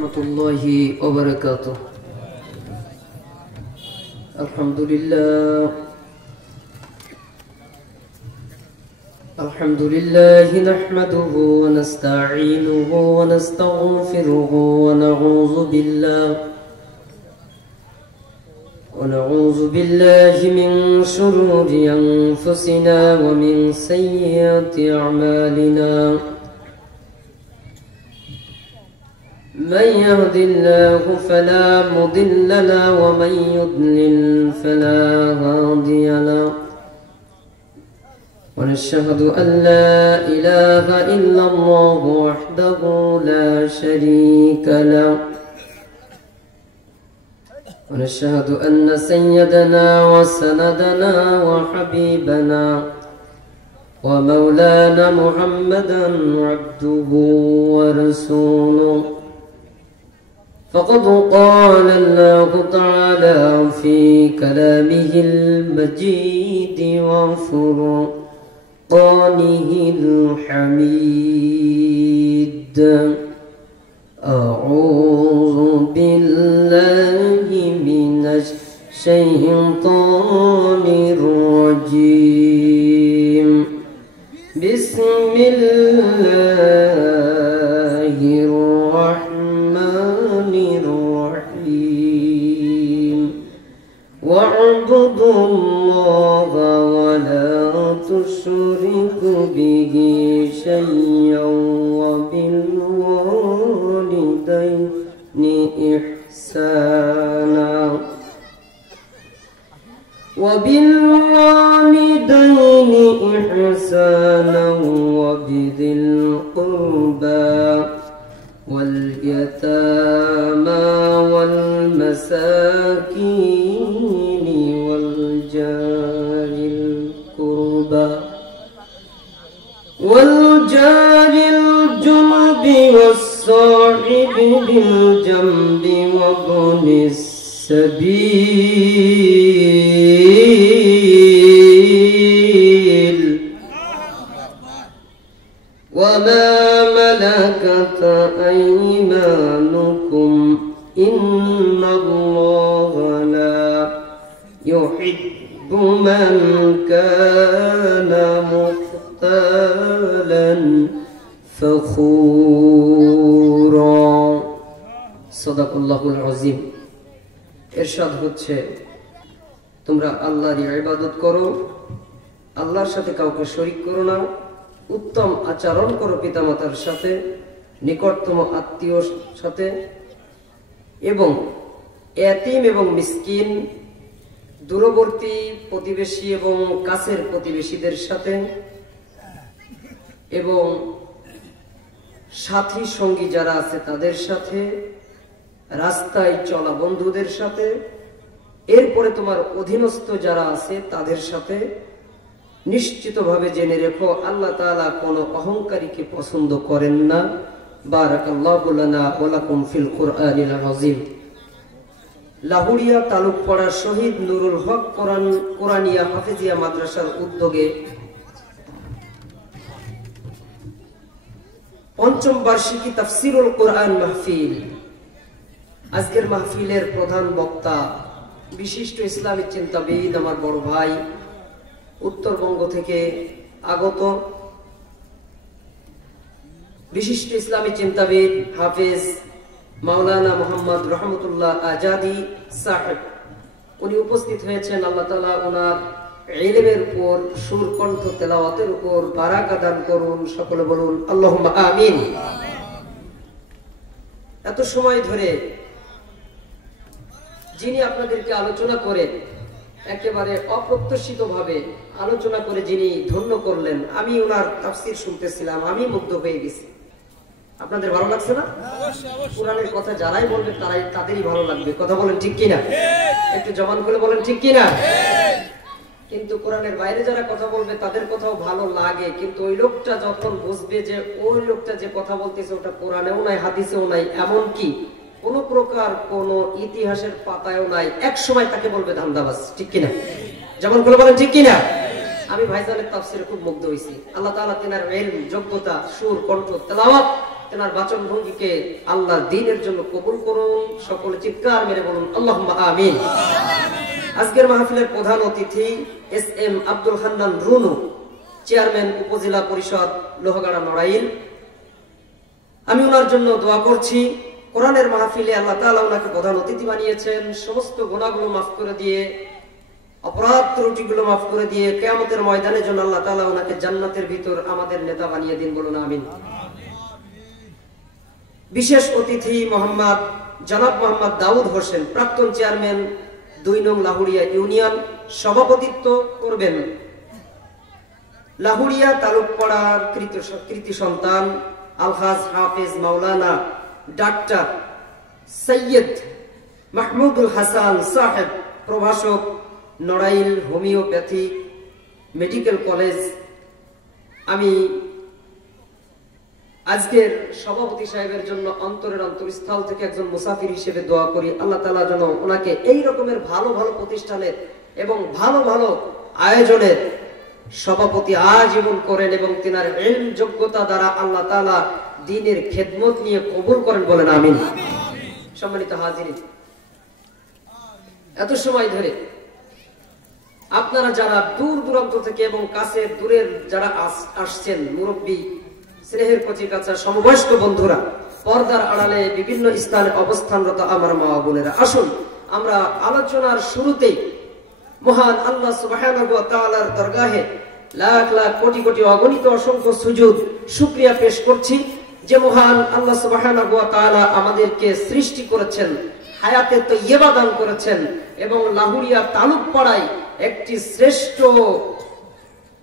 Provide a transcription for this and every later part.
Warahmatullahi wabarakatuh. Alhamdulillah nahmaduhu wa nasta'inuhu wa nastaghfiruhu wa na'udzu billahi min shururi anfusina wa min sayyiati a'malina. من يهد الله فلا مضل له ومن يضلل فلا هادي له ونشهد أن لا إله إلا الله وحده لا شريك له ونشهد أن سيدنا وسندنا وحبيبنا ومولانا محمدا عبده ورسوله فقد قال الله تعالى في كلامه المجيد وفرقانه الحميد أعوذ بالله من الشيطان الرجيم بسم الله الرحمن الرحيم واعبدوا الله ولا تشركوا به شيئا وبالوالدين إحسانا وبذي القربى واليتامى والمساكين والجار الجنب والصاحب بالجنب وابن السبيل وما ملكت أيمانكم إن الله لا يحب من كان مختالا فخورا صدق الله العظيم ইরশাদ হচ্ছে তোমরা আল্লাহর ইবাদত করো, আল্লাহর সাথে কাউকে শরীক করো না, উত্তম আচরণ করো পিতামাতার সাথে, নিকটতম আত্মীয়র সাথে এবং এতিম এবং মিসকিন, দূরবর্তী প্রতিবেশী এবং কাছের প্রতিবেশীদের সাথে এবং সাথী সঙ্গী যারা আছে তাদের সাথে, রাস্তায় চলা বন্ধুদের সাথে, এরপরে তোমার অধীনস্থ যারা আছে তাদের সাথে। নিশ্চিতভাবে জেনে রেখো আল্লাহ তাআলা কোনো অহংকারীকে পছন্দ করেন না। বারাকাল্লাহু লানা ওয়া লাকুম ফিল কুরআনিল আযীম। লাহুরিয়া তালুকপাড়া শহীদ নুরুল হক কোরআনিয়া হাফেজিয়া মাদ্রাসার উদ্যোগে পঞ্চম বার্ষিকী তাফসীরুল কোরআন মাহফিল। আজকের মাহফিলের প্রধান বক্তা বিশিষ্ট ইসলামিক চিন্তাবিদ, আমার বড় ভাই, উত্তরবঙ্গ থেকে আগত বিশিষ্ট ইসলামী চিন্তাবিদ হাফেজ মাওলানা মোহাম্মদ রহমতুল্লাহ আজাদি সাহেব। উনি উপস্থিত হয়েছেন। আল্লাহ তাআলা ওনার ইলমের উপর, সুর কণ্ঠ তেলাওয়াতের উপর বারাকা দান করুন। সকলে বলুন আল্লাহুম্মা আমিন। এত সময় ধরে যিনি আপনাদেরকে আলোচনা করে একেবারে অপ্রত্যাশিতভাবে আলোচনা করে যিনি ধন্য করলেন, আমি ওনার তাফসীর শুনতেছিলাম, আমি মুগ্ধ হয়ে গেছি। আপনাদের ভালো লাগছে না? কোরআনের কথা যারাই বলবে তাদেরই ভালো লাগবে। কথা বলেন ঠিক কিনা? একটু জবান করে বলেন ঠিক কিনা? কিন্তু কোরআনের বাইরে যারা কথা বলবে তাদের কথাও ভালো লাগে, কিন্তু ওই লোকটা যখন বুঝবে যে ওই লোকটা যে কথা বলতেছে ওটা কোরআনেও নাই, হাদিসেও নাই, এমনকি কোন প্রকার কোন ইতিহাসের পাতায়ও নাই, এক সময় তাকে বলবে ধান্দাবাজ। ঠিক কিনা? যেমন করে বলেন ঠিক কিনা? আমি ভাইজানের তাফসীরে খুব মুগ্ধ হইছি। আল্লাহ তাআলা তিনার ইলম, যোগ্যতা, সুর, কণ্ঠ, তেলাওয়াত তেনার বাচন ভঙ্গিকে আল্লাহ দ্বীনের জন্য কবুল করুন। সকলে চিৎকার মেরে বলুন আল্লাহুম্মা আমিন। আজকের মাহফিলের প্রধান অতিথি এস.এম. আব্দুল হান্নান রুনু, চেয়ারম্যান উপজেলা পরিষদ লোহাগাড়া নড়াইল। আমি ওনার জন্য দোয়া করছি। কোরআনের মাহফিলে আল্লাহ তাআলা ওনাকে প্রধান অতিথি বানিয়েছেন। সমস্ত গুনাহগুলো মাফ করে দিয়ে, অপরাধ ত্রুটিগুলো মাফ করে দিয়ে কিয়ামতের ময়দানের জন্য আল্লাহ তাআলা ওনাকে জান্নাতের ভিতর আমাদের নেতা বানিয়ে দিন, বলুন আমিন। বিশেষ অতিথি জনাব মোহাম্মদ দাউদ হোসেন, প্রাক্তন চেয়ারম্যান ২ নং লাহুড়িয়া ইউনিয়ন, সভাপতিত্ব করবেন লাহুড়িয়া তালুকপাড়ার কৃতি সন্তান আলহাজ হাফেজ মাওলানা ডাক্তার সৈয়দ মাহমুদুল হাসান সাহেব, প্রভাষক, নড়াইল হোমিওপ্যাথি মেডিকেল কলেজ। আমি আজকের সভাপতি সাহেবের জন্য অন্তরের অন্তরস্থল থেকে একজন মুসাফির হিসেবে দোয়া করি। আল্লাহ তাআলা যেন ওনাকে এই রকমের ভালো ভালো প্রতিষ্ঠানের এবং ভালো ভালো আয়োজনের সভাপতি আজীবন করেন এবং তিনার ইলম যোগ্যতা দ্বারা আল্লাহ তাআলা দ্বীনের খেদমত নিয়ে কবুল করেন, বলেন আমিন। সম্মানিত হাজিরিন, এত সময় ধরে আপনারা যারা দূর দূরান্ত থেকে এবং কাছে দূরের যারা আসছেন, মুরব্বী, স্নেহের কচিকাচা, সমবয়স্ক বন্ধুরা, পর্দার আড়ালে বিভিন্ন স্থানে অবস্থানরত আমার মা বোনেরা, আসুন আমরা আলোচনার শুরুতেই মহান আল্লাহ সুবহানাহু ওয়া তাআলার দরগাহে লাখ লাখ কোটি কোটি অগণিত অসংখ্য সুজুদ শুকরিয়া পেশ করছি যে মহান আল্লাহ সুবহানাহু ওয়া তাআলা আমাদেরকে সৃষ্টি করেছেন, হায়াতে তৈয়বা দান করেছেন এবং লাহুড়িয়া তালুকপাড়ায় একটি শ্রেষ্ঠ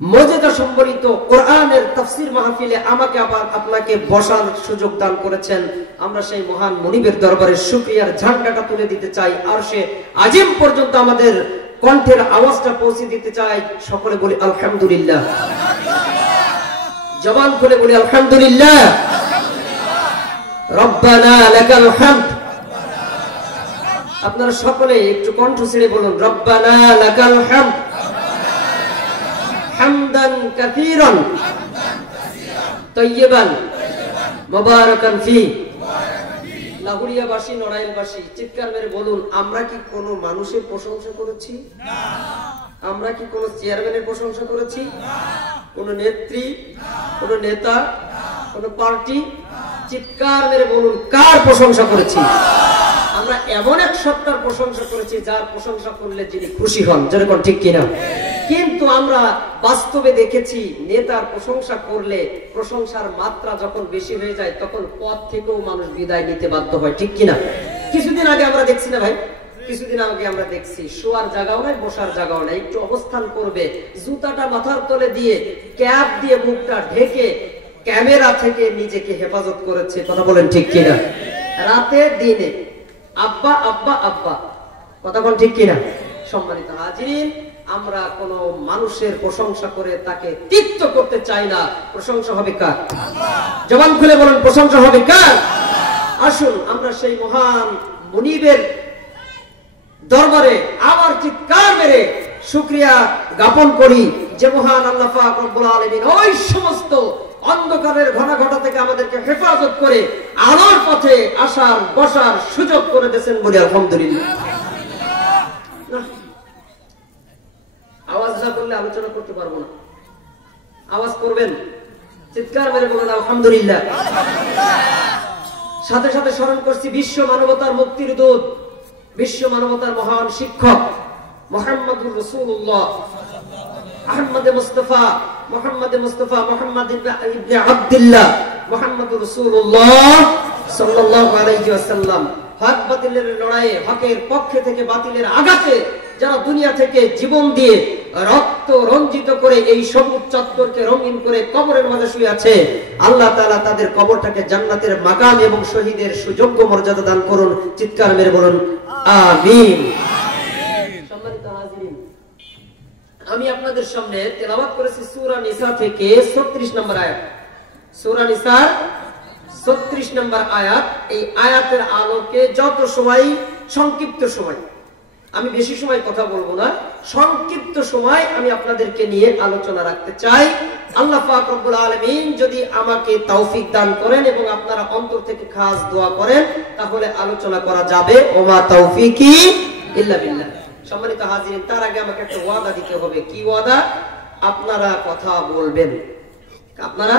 মর্যাদা সম্বলিত কোরআনের তাফসীর মাহফিলে আমাকে আবার আপনাকে বসার সুযোগ দান করেছেন। আমরা সেই মহান মুনিবের দরবারে শুকরিয়ার ঝান্ডাটা তুলে দিতে চাই, আর সে আজিম পর্যন্ত আমাদের কণ্ঠের আওয়াজটা পৌঁছে দিতে চাই। সকলে বলি আলহামদুলিল্লাহ, জবান খুলে বলি আলহামদুলিল্লাহ। রব্বানা লাকাল হামদ। আপনারা সকলে একটু কণ্ঠ ছেড়ে বলুন রব্বানা লাকাল হামদ হামদান কাসীরান তাইয়িবান মুবারাকান ফি। লাহুড়িয়াবাসী, নড়াইলবাসী, চিৎকার মেরে বলুন, আমরা কি কোনো মানুষের প্রশংসা করেছি? না। আমরা কি কোনো চেয়ারম্যানের প্রশংসা করেছি? না। কোনো নেত্রী, কোনো নেতা, কোনো পার্টি? চিৎকার মেরে বলুন, কার প্রশংসা করেছি? আমরা এমন এক সত্তার প্রশংসা করেছি যার প্রশংসা করলে যিনি খুশি হন, যেরকম ঠিক কিনা? কিন্তু আমরা বাস্তবে দেখেছি নেতার প্রশংসা করলে প্রশংসার মাত্রা যখন বেশি হয়ে যায় তখন পদ থেকেও মানুষ বিদায় নিতে বাধ্য হয়, ঠিক কিনা? কিছুদিন আগে আমরা দেখছি না ভাই, কিছুদিন আগে আমরা দেখছি শোয়ার জায়গাও নাই, বসার জায়গাও নাই, একটু অবস্থান করবে, জুতাটা মাথার তলে দিয়ে ক্যাপ দিয়ে মুখটা ঢেকে ক্যামেরা থেকে নিজেকে হেফাজত করেছে, কথা বলেন ঠিক কিনা? রাতে দিনে আব্বা আব্বা আব্বা, কথা বলেন ঠিক কিনা? সম্মানিত হাজিরিন, আমরা কোন মানুষের প্রশংসা করে তাকে তৃপ্ত করতে চাই না। প্রশংসা হবে কার? জবান খুলে বলেন, প্রশংসা হবে কার? আসুন আমরা সেই মহান মুনিবের দরবারে আবার চিৎকার মেরে শুকরিয়া জ্ঞাপন করি যে মহান আল্লাহ পাক রব্বুল আলামিন ওই সমস্ত অন্ধকারের ঘটা থেকে আমাদেরকে হেফাজত করে আলোর পথে আসার বসার সুযোগ করে দিয়েছেন, বলি আলহামদুলিল্লাহ। আওয়াজ না করলে আলোচনা করতে পারবো না, আওয়াজ করবেন, চিৎকার মেরে বলেন আলহামদুলিল্লাহ। সাথে সাথে স্মরণ করছি বিশ্ব মানবতার মুক্তির দূত, বিশ্ব মানবতার মহান শিক্ষক মুহাম্মদুর রাসূলুল্লাহ আহমদ মুস্তাফা মুহাম্মদ ইবনে আব্দুল্লাহ মুহাম্মদুর রাসূলুল্লাহ সাল্লাল্লাহু আলাইহি ওয়াসাল্লাম হক বাতিলের লড়াইয়ে হকের পক্ষে থেকে বাতিলের আঘাতে যারা দুনিয়া থেকে জীবন দিয়ে রক্ত রঞ্জিত করে এই সবুজ চত্বরকে রঙিন করে কবরের মাঝে শুয়ে আছে, আল্লাহ তাআলা তাদের কবরটাকে জান্নাতের মাকাম এবং শহীদের সুযোগ্য মর্যাদা দান করুন। চিৎকার মেরে বলুন আমিন। সম্মানিত হাজিরিন, আমি আপনাদের সামনে তেলাওয়াত করেছি সূরা নিসা থেকে 36 নম্বর আয়াত। সূরা নিসার 36 নম্বর আয়াত। এই আয়াতের আলোকে যত সময়, সংক্ষিপ্ত সময়, আমি বেশি সময় কথা বলবো না, সংক্ষিপ্ত সময় আমি আপনাদেরকে নিয়ে আলোচনা রাখতে চাই। আল্লাহ পাক রব্বুল আলামিন যদি আমাকে তৌফিক দান করেন এবং আপনারা অন্তর থেকে খাস দোয়া করেন, তাহলে আলোচনা করা যাবে। ওমা তৌফিকি ইল্লা বিল্লাহ। সম্মানিত হাজিরিন, তার আগে আমাকে একটা ওয়াদা দিতে হবে। কি ওয়াদা? আপনারা কথা বলবেন, আপনারা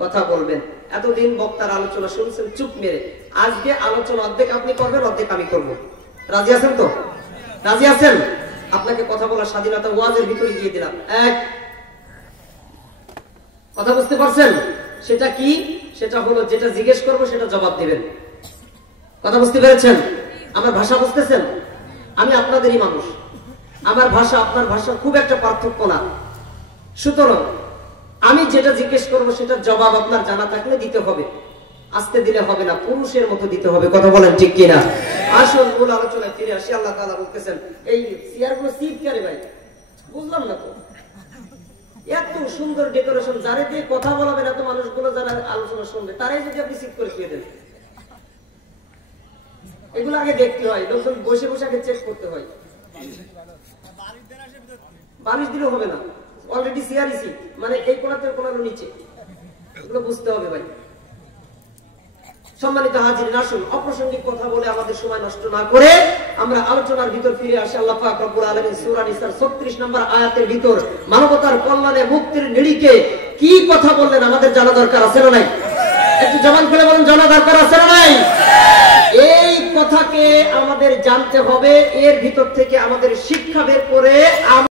কথা বলবেন। এতদিন বক্তার আলোচনা শুনছেন চুপ মেরে, আজকে আলোচনা অর্ধেক আপনি করবেন, অর্ধেক আমি করব। রাজি আছেন তো? রাজি আছেন? আপনাকে কথা বলার স্বাধীনতা ওয়াজের ভিতরে দিয়ে দিলাম। এক কথা বুঝতে পারছেন? সেটা কি? সেটা হলো যেটা জিজ্ঞেস করবো সেটা জবাব দিবেন। কথা বুঝতে পেরেছেন? আমার ভাষা বুঝতেছেন? আমি আপনাদেরই মানুষ, আমার ভাষা আপনার ভাষা খুব একটা পার্থক্য না। সুতরাং আমি যেটা জিজ্ঞেস করবো সেটার জবাব আপনার জানা থাকলে দিতে হবে, আস্তে দিলে হবে না, পুরুষের মতো দিতে হবে। কথা বলেন ঠিক কিনা? আসল মূল আলোচনায় ফিরে আসি। আল্লাহ তাআলা বলতেছেন, এই চেয়ারগুলো সিট করে ভাই, বুঝলাম না তো, এত সুন্দর ডেকোরেশন, যারা দিয়ে কথা বলাবেন, এত মানুষগুলো যারা আলোচনা শুনবে, তারাই যদি আপনি সিট করে শুয়ে দেন, এগুলো আগে দেখতে হয়, লোকজন বসে বসে আগে চেক করতে হয়। বালিশ দিলেও হবে না, অলরেডি চেয়ারই সিট, মানে এই কোনাতে কোনার নিচে, এগুলো বুঝতে হবে ভাই। সম্মানিত হাজিরিন, আসুন অপ্রাসঙ্গিক কথা বলে আমাদের সময় নষ্ট না করে আমরা আলোচনার ভিতর ফিরে আসি। আল্লাহ পাক রব্বুল আলামিন সূরা নিসার 36 নম্বর আয়াতের ভিতর মানবতার কল্যাণে মুক্তির নিরিখে কি কথা বললেন আমাদের জানা দরকার আছে না নাই? একটু জবান খুলে বলেন, জানা দরকার আছে না নাই? এই কথাকে আমাদের জানতে হবে, এর ভিতর থেকে আমাদের শিক্ষা বের করে